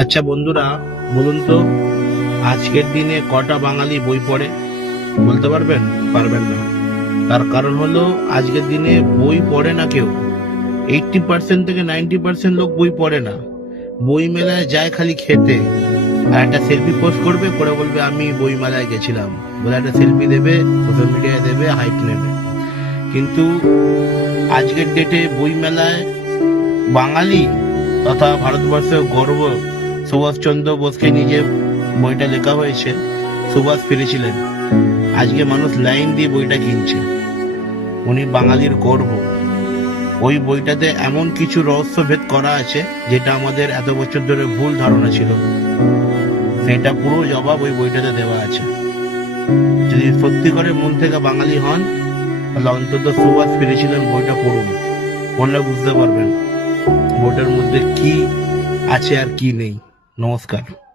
আচ্ছা বন্ধুরা, বলুন তো আজকের দিনে কটা বাঙালি বই পড়ে? বলতে পারবেন? পারবেন না। তার কারণ হলো আজকের দিনে বই পড়ে না কেউ। 80% থেকে 90% লোক বই পড়ে না। বই মেলায় যায় খালি খেতে, আর একটা সেলফি পোস্ট করবে, করে বলবে আমি বই মেলায় গেছিলাম, বলে একটা সেলফি দেবে, সোশ্যাল মিডিয়ায় দেবে, হাইপ নেবে। কিন্তু আজকের ডেটে বই মেলায় বাঙালি তথা ভারতবর্ষের গর্ব সুভাষচন্দ্র বোসকে নিজে বইটা লেখা হয়েছে, সুভাষ ফিরেছিলেন। আজকে মানুষ লাইন দিয়ে বইটা কিনছে। উনি বাঙালির গর্ব। ওই বইটাতে এমন কিছু রহস্যভেদ করা আছে যেটা আমাদের এত বছর ধরে ভুল ধারণা ছিল, সেটা পুরো জবাব ওই বইটাতে দেওয়া আছে। যদি সত্যি করে মন থেকে বাঙালি হন, তাহলে অন্তত সুভাষ ফিরেছিলেন বইটা পড়ুন। পড়লে বুঝতে পারবেন বইটার মধ্যে কি আছে আর কি নেই। নমস্কার।